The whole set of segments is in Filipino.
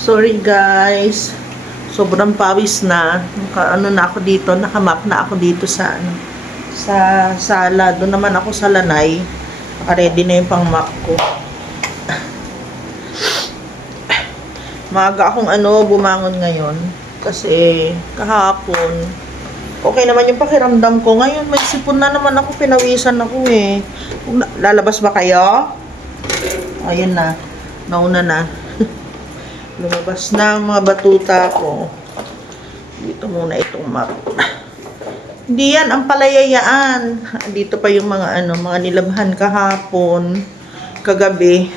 Sorry guys. Sobrang pawis na. Ano na ako dito, nakamap na ako dito sa sala. Doon naman ako sa lanay. Ready na yung pang map ko. Maaga akong bumangon ngayon. Kasi kahapon, okay naman yung pakiramdam ko. Ngayon may sipon na naman ako, pinawisan ako eh. Lalabas ba kayo? Ayun na. Nauna na. Lumabas na ang mga batuta ko. Dito muna itong map. Hindi yan, ang palayayaan. Dito pa yung mga mga nilabhan kahapon, kagabi.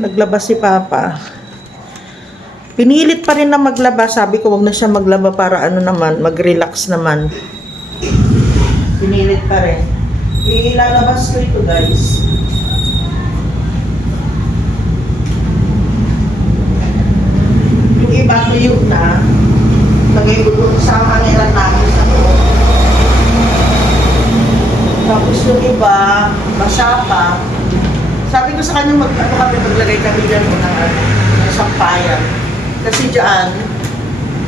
Naglabas si Papa. Pinilit pa rin na maglaba. Sabi ko, wag na siya maglaba para naman, mag-relax naman. Pinilit pa rin. Ilalabas ko ito, guys. Yung iba tuyo na, lagay ko doon sa hangiran namin sa loob. Tapos yung iba, masapa. Sabi ko sa kanya, maglagay kami dyan ng sampayan. Kasi dyan,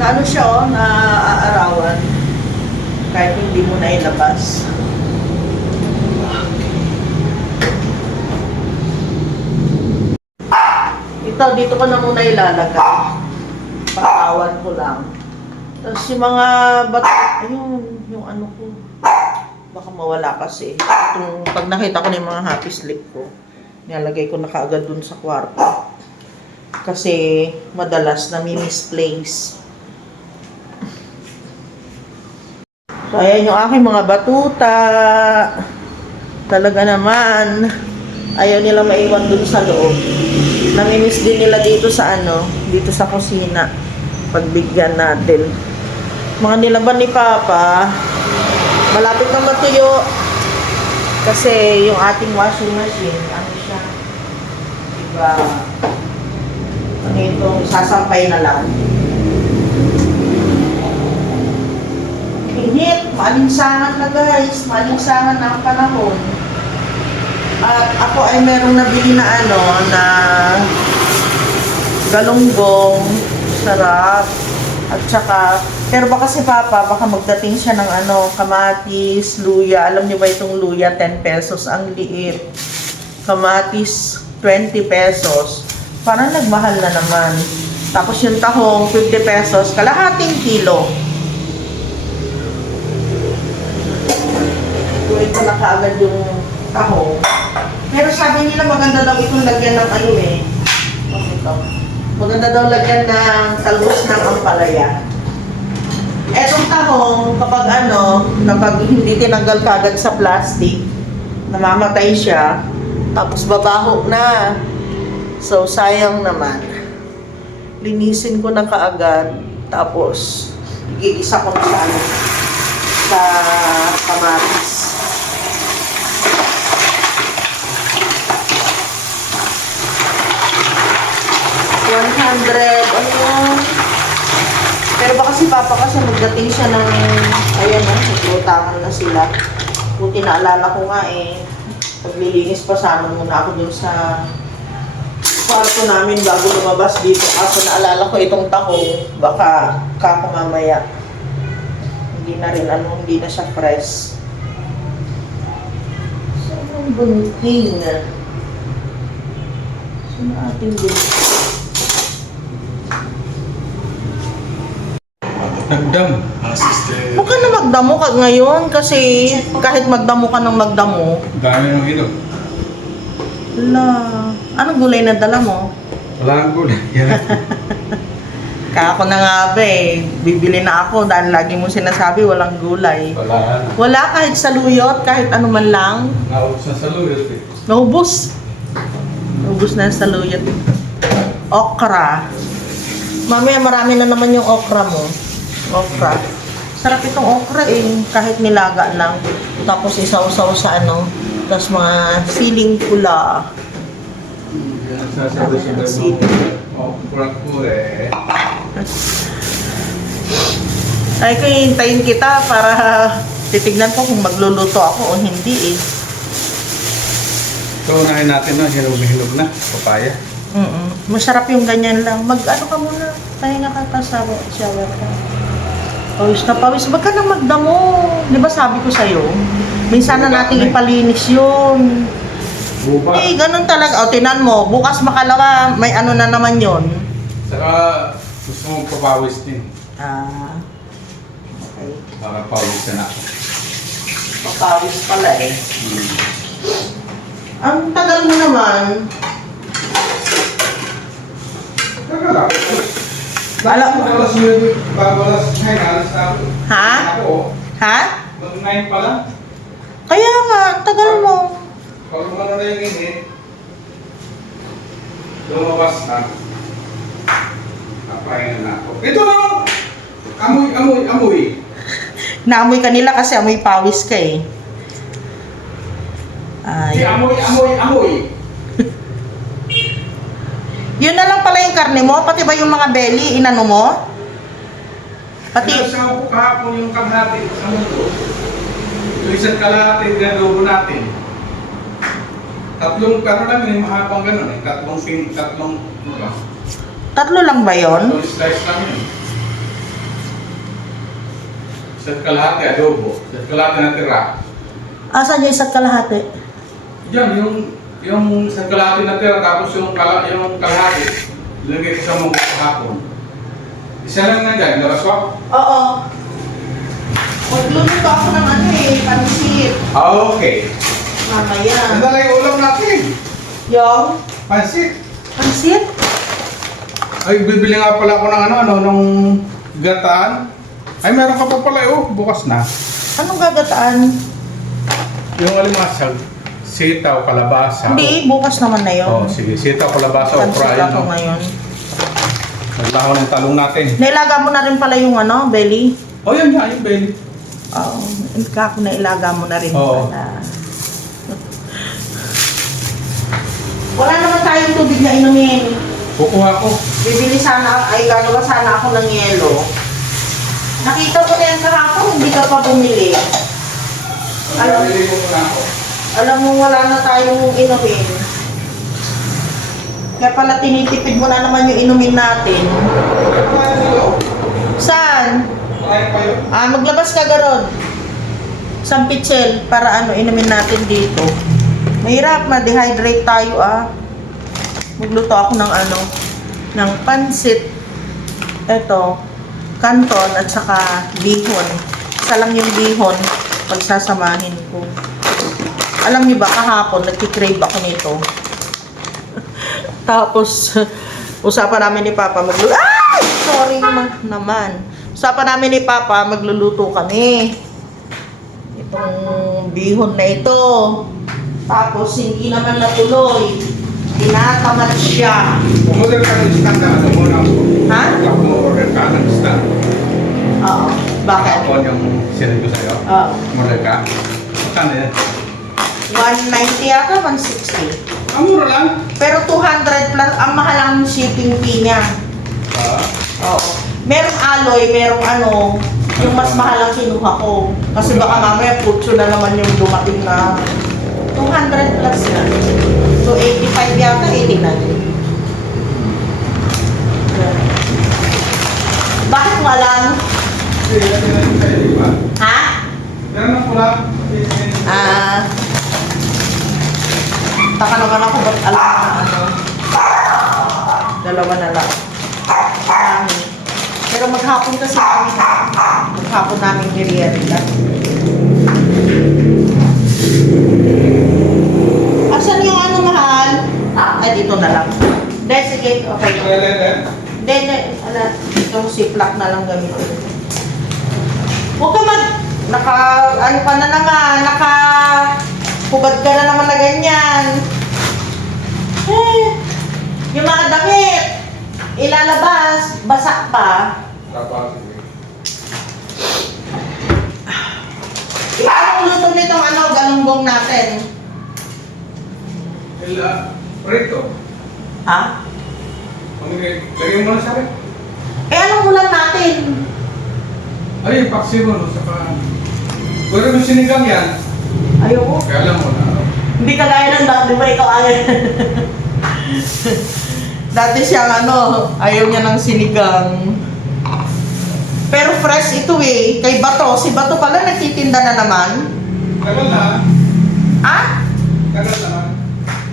na siya, naaarawan. Kahit hindi mo na ilabas. Ito, dito ko na muna ilalagay. Patawan ko lang. Tapos yung mga bato, ayun, yung ko. Baka mawala kasi. Pag nakita ko na yung mga happy slip ko, nilalagay ko na kaagad dun sa kwarto. Kasi madalas na misplace. So ayan yung aking mga batuta. Talaga naman ayaw nila maiwan dun sa loob. Namimiss din nila dito sa dito sa kusina. Pagbigyan natin. Mga nilaban ni Papa, malapit na matuyo. Kasi yung ating washing machine, siya? Diba? Itong sasampay na lang. Init, malinsangan na guys. Malinsangan na ang panahon. At ako ay merong nabili na na galunggong. Sarap. At saka, pero baka si Papa, baka magdating siya ng kamatis, luya. Alam niyo ba itong luya, 10 pesos. Ang liit. Kamatis, 20 pesos. Parang nagmahal na naman. Tapos yung tahong, 50 pesos. Kalahating kilo. Kulit ko na kaagad yung tahong. Pero sabi nila maganda daw itong lagyan ng maganda daw lagyan ng talbos ng ampalaya. Etong tahong, kapag hindi tinanggal kagad sa plastic, namamatay siya, tapos babaho na. So, sayang naman. Linisin ko na kaagad, tapos gigisa ko na sa kamatis. 100, Pero baka si Papa kasi magdating siya ng, naglutangan na sila. Buti naalala ko nga paglilinis pa sana muna ako dun sa kwarto namin bago lumabas dito. Kaso naalala ko itong tahong, baka kako mamaya. Hindi na rin, hindi na siya fresh. So, ang bunting. So, na ating bunting. Nagdam. Huwag ka na magdamo ka ngayon kasi kahit magdamo ka ng magdamo. Dami ng ilog. Wala. Anong gulay na dala mo? Wala ang gulay. Yan. Kako na nga ba bibili na ako dahil lagi mo sinasabi walang gulay. Wala. Wala kahit saluyot, kahit ano man lang. Naubos na sa luyot Naubos. Naubos na yung saluyot. Okra. Mamaya marami na naman yung okra mo. Okra. Sarap itong okra kahit nilaga lang. Tapos isaw-saw sa tapos mga siling pula. Sasabi siya okra ko Ay, kung hintayin kita para titignan ko kung magluluto ako o hindi So, unahin natin hinog-hinog na, papaya. Masarap yung ganyan lang. Mag-ano ka muna. Pahinga ka pa sa shower ka. Pawis na pawis. Wag ka nang magdamo. Di ba sabi ko sa'yo? Minsan na natin ipalinis yun. Bukas. Eh, ganun talaga. O, tinan mo. Bukas makalawa, may ano na naman yun. Saka gusto mong papawis din. Ah. Okay. Para pawis na ako. Papawis pala eh. Ang tagal mo naman. Teka lang. Alam mo. Alas 9, bago alas 9, alas na ako. Ha? Ako, Ha? mag 9 pala. Kaya nga, ang tagal mo. Pag umano na yung init, lumabas na. Napahinga na ako. Ito na! Amoy. Naamoy ka nila kasi amoy pawis ka eh. Si Ay. amoy. Yun na lang pala yung karne mo? Pati ba yung mga belly, inano mo? Pati, Pinasaw ko kahapon yung kalahati sa mundo. Yung isa't kalahati, gano'n natin. Tatlong, ano lang yun, mahabang gano'n eh. Tatlong, ano ba? tatlo lang ba yon? Tatlong slice lang yun. Isa't kalahati, adobo. Isa't kalahati na tira. Asan yung isa't kalahati? Diyan, yung isa't kalahati na tira, tapos yung kalahati, ilagay ko sa munggo kahapon. Isa lang na dyan, naraswak. Oo. Magluluto ako ng ano eh, pansit. Okay. Mamaya. Ano lang yung ulam natin? Yung Pansit. pansit? Ay, bibili nga pala ako ng nung gataan. Ay, meron ka pa pala, bukas na. Anong gagataan? Yung alimasag, sitaw, kalabasa. Hindi, bukas naman na yun. Oh, sige, sitaw, kalabasa, Pansit okra, ako yun. ngayon. Naglahaw ng talong natin. Nailaga mo na rin pala yung ano, belly? Oh, yan nga, yung belly. Oo. Ika ko nailaga mo na rin Oo. pala. Wala naman tayong tubig na inumin. Kukuha ko. Bibili sana, ay gagawa sana ako ng yelo. Nakita ko na yan kahapon, hindi ka pa bumili. Alam, Bibili ko muna ako. alam mo, wala na tayong inumin. Kaya pala tinitipid mo na naman yung inumin natin. Kumain sila. Saan? Kumain pa yun. Maglabas ka garod. Isang pitsil para inumin natin dito. Mahirap, ma-dehydrate tayo Magluto ako ng pansit. Ito, kanton at saka bihon. Isa lang yung bihon, pagsasamahin ko. Alam niyo ba, kahapon, nagkikrave ako nito. Tapos, usapan namin ni Papa magluluto. Ay! Sorry naman. Usapan namin ni Papa, magluluto kami. Itong bihon na ito. Tapos, hindi naman natuloy. Tinatamad siya. Umorder ka ng stand na muna ako. Ha? Umorder ka ng stand. Oo. Bakit? Kahapon yung sinend ko sa'yo. Oo. Umorder ka. Magkano yan? 190 yata, 160. Ang mura lang. Pero 200 plus, ang mahal ang shipping fee niya. Oo. Merong alloy, merong yung mas mahal ang kinuha ko. Kasi baka mamaya putso na naman yung dumating na 200 plus na. So 85 yata, 89. Bakit walang? Yan yung sa'yo, di ba? Ha? Yan ang pula. Taka naman ako, ba't alam na dalawa na lang. Marami. Pero maghapon kasi kami maghapon namin merienda. Asan yung mahal? Ay, dito na lang. Dahil sige, okay. Then, itong ziplock na lang gamitin. Huwag ka ka na naman, hubad ka na naman na ganyan. Yung mga damit, ilalabas, basak pa. Anong luto nitong galunggong natin? Prito. Ha? Lagyan mo na sa akin. Anong ulam natin? Ay, paksi mo, no? Saka... Pwede mo sinigang yan. Ayoko. Kaya alam mo na. Hindi kagaya ng dati, di ba ikaw agad? Dati siyang ayaw niya ng sinigang. Pero fresh ito eh. Kay Bato. Si Bato pala nagtitinda na naman. Tagal na. Ah? Tagal naman.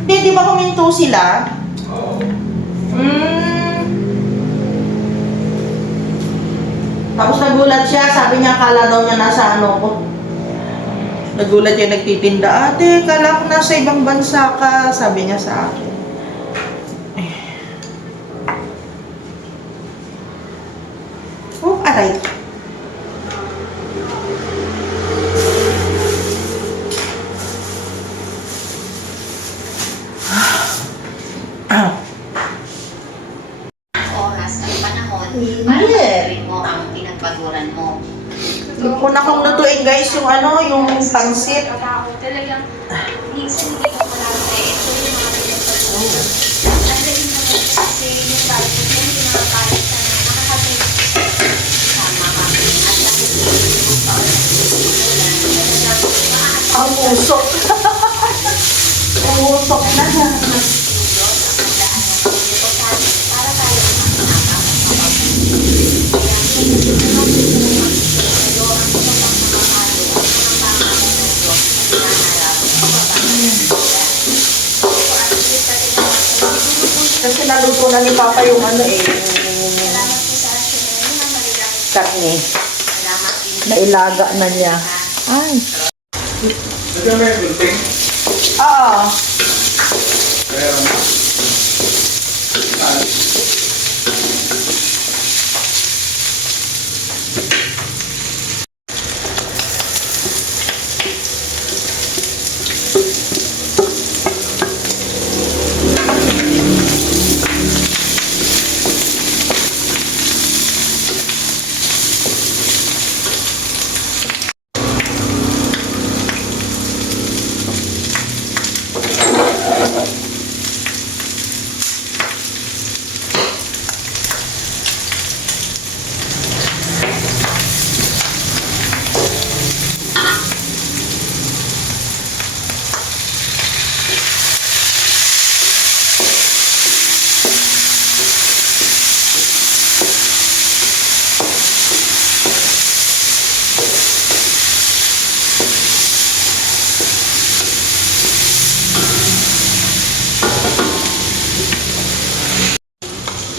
Hindi, di ba huminto sila? Oo. Tapos nagulat siya. Sabi niya, akala daw niya nasa ko. Nagulat siya nagtitinda. Ate, kala ko nasa ibang bansa ka. Sabi niya sa akin. Oh, aray. Oras at panahon Hindi. para matuloy mo ang pinagpaguran mo. Una kong lutuin guys yung yung pansit. Talagang minsan hindi ko malaki. Ito yung mga pinagpaguran. Ang galing naman kasi yung balik mo hindi nakakalit ka na nakakabit. Tama ka. At dahil yung talagang Ang usok. Ang usok na siya. para tayo Kasi naluto na ni Papa yung karne. Nailaga na niya. Ay. Ito may gunting. Oo. Meron na.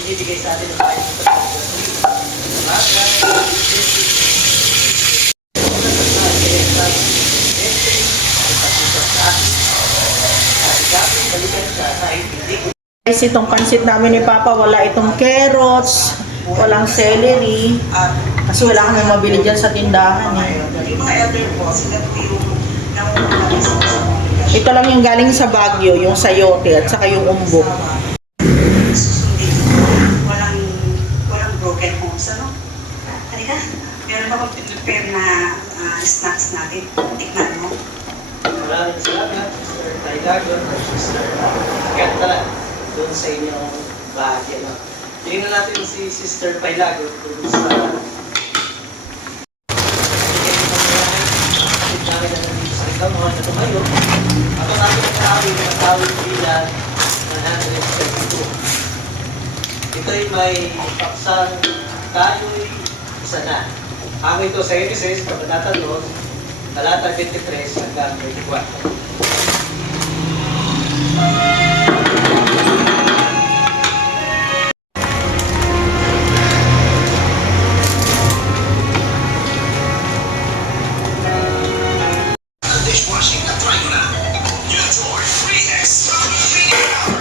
Ibigay sa atin ng bayan. Guys, itong pansit namin ni Papa, wala itong carrots, walang celery, kasi wala kami mabili dyan sa tindahan. Ito lang yung galing sa Baguio, yung sayote at saka yung umbok. Walang broken homes, ano? Halika, meron ako prepare na snacks natin. Tikman mo. Maraming salamat, Sister Tailagon, at Sister Cantala, doon sa inyong bahagi. Tingnan natin si Sister Pailagon kung sa namin na nandito sa ikaw, mga na tumayo. Ako natin ang nakawin ng tawid bilang 172. Ito'y may paksang tayo'y isa na. Ang ito sa Genesis, Kabanata 2, talata 23 hanggang 24. Dishwashing na try mo na. New Joy 3X Scrubber Cleaning Power.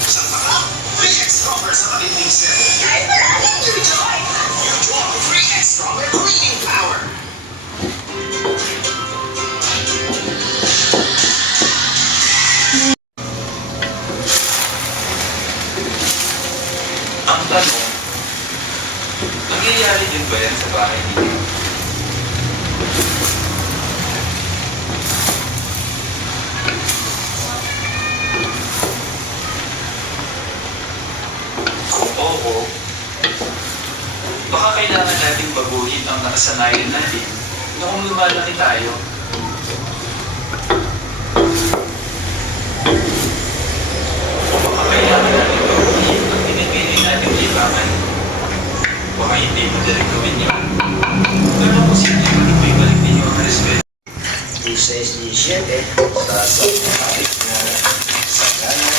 Sa paka, 3X Scrubber sa matinding set. Kahit maraming New Joy. New Joy 3X Scrubber Cleaning Power. Ang tanong, nangyayari din ba yan sa bahay ninyo? Kung oo, baka kailangan nating baguhin ang nakasanayan natin noong lumalaki tayo. O baka kailangan nating baguhin Baka hindi madali gawin yun. Pero kung posible, mag-ibalik ninyo ang respeto. 16-17 sa topic na sagana.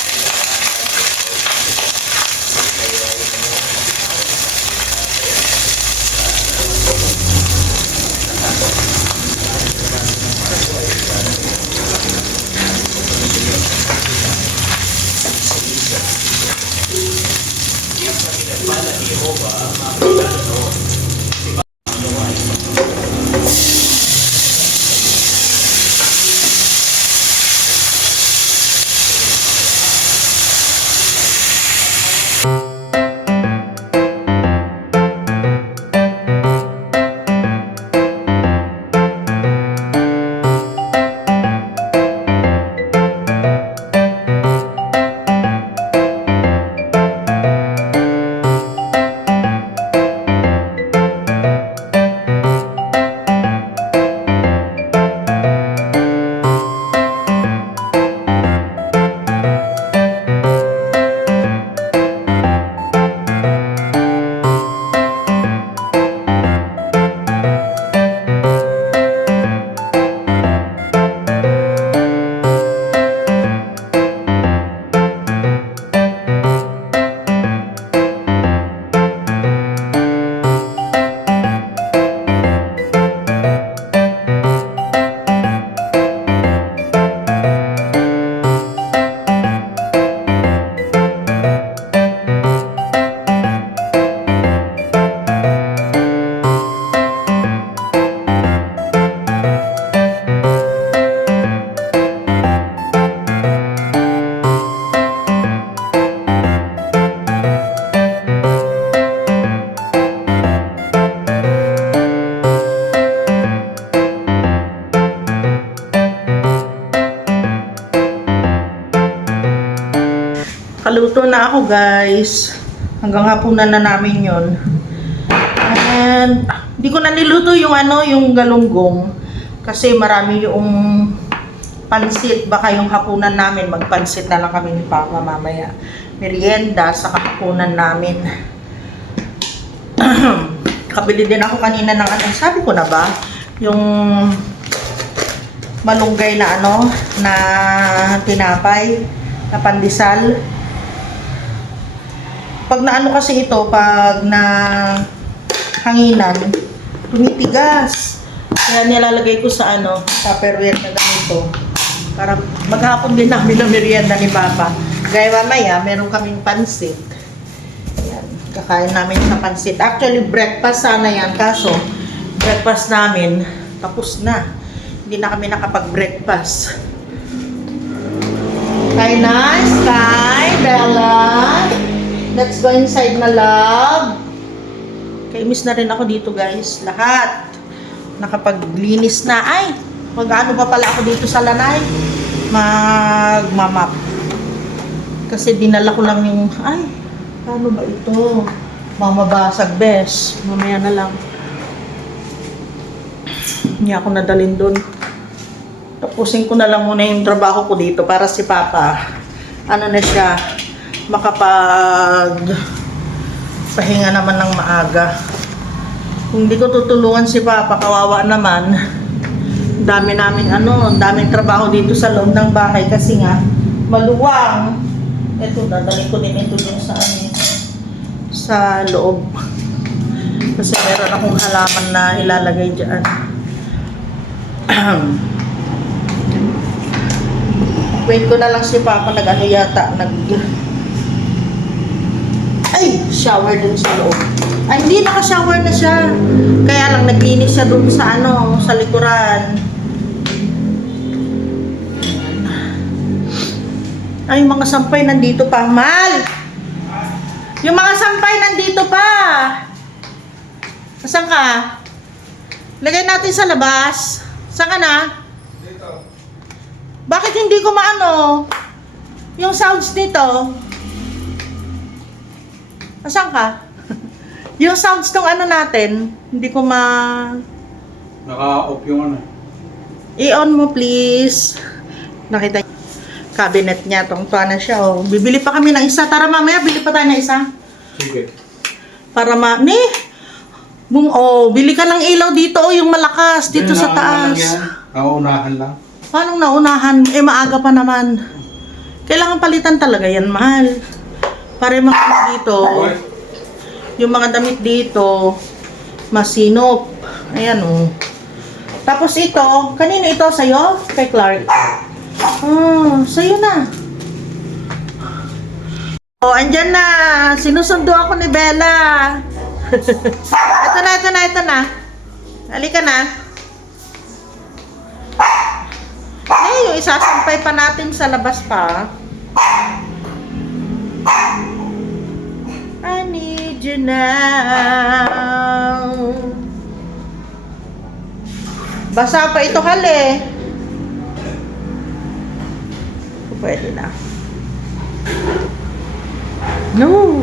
Kaluto na ako, guys. Hanggang hapunan na namin yon. And hindi ko na niluto yung yung galunggong kasi marami yung pansit. Baka yung hapunan namin magpansit na lang kami ni Papa mamaya. Merienda sa hapunan namin. Kabili din ako kanina ng sabi ko na ba? Yung malunggay na na tinapay na pandesal. Pag naano kasi ito, pag na hanginan, tumitigas. Kaya nilalagay ko sa Tupperware na ganito. Para maghapon din namin ang merienda ni Papa. Gaya mamaya, meron kaming pansit. Yan, kakain namin sa pansit. Actually, breakfast sana yan. Kaso, breakfast namin, tapos na. Hindi na kami nakapag-breakfast. Kay Nice, kay Bella. Let's go inside na, love. Kay-miss na rin ako dito, guys. Lahat. Nakapaglinis na. Ay, mag-ano pa pala ako dito sa lanay. Magmamap. Kasi dinala ko lang yung, paano ba ito? Mamabasag, bes. Mamaya na lang. Hindi ako nadalin doon. Tapusin ko na lang muna yung trabaho ko dito para si Papa, na siya, pahinga naman ng maaga. Kung hindi ko tutulungan si Papa, kawawa naman. Dami daming trabaho dito sa loob ng bahay kasi nga maluwang. Ito, dadalhin ko din ito dun sa loob. Kasi meron akong halaman na ilalagay dyan. Wait ko na lang si Papa shower dun sa loob. Hindi, naka-shower na siya. Kaya lang naglinis siya dun sa sa likuran. Yung mga sampay nandito pa. Mal! Yung mga sampay nandito pa. Saan ka? Lagay natin sa labas. Saan ka na? Dito. Bakit hindi ko yung sounds dito? Saan ka? Yung sounds tong natin, hindi ko Naka-off yung I-on mo, please. Nakita cabinet niya, tuwa na siya. Bibili pa kami ng isa. Tara mamaya, bili pa tayo ng isa. Sige. Para Bili ka ng ilaw dito, yung malakas, dito sa taas. Nauunahan lang. Paano naunahan? Maaga pa naman. Kailangan palitan talaga yan, mahal. Para yung mga dito, yung mga damit dito, masinop. Ayan, oh. Tapos ito, kanino ito? Sa'yo? Kay Clark? Sa'yo na. Andyan na. Sinusundo ako ni Bella. Ito na. Halika na. Yung isasampay pa natin sa labas pa. I need you now. Basa pa ito, hali. Pwede na. No.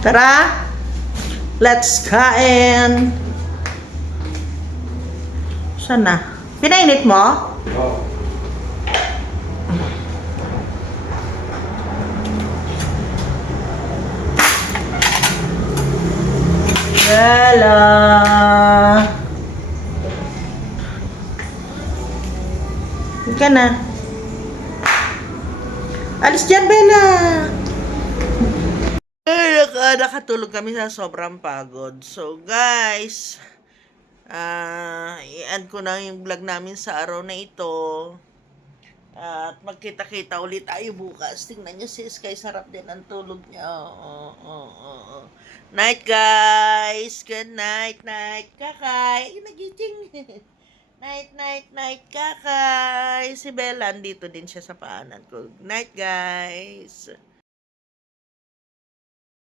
Tara. Let's kain. Saan na? Pinainit mo? Oo. Bella. Ika na. Alis dyan, Bella. Ay, nakatulog kami sa sobrang pagod. So, guys, i-end ko na yung vlog namin sa araw na ito. At magkita-kita ulit tayo bukas. Tingnan nyo si Sky, sarap din ang tulog niya. Night, guys. Good night, kakay. Nagising. Night, kakay. Si Bella, andito din siya sa paanan ko. Night, guys.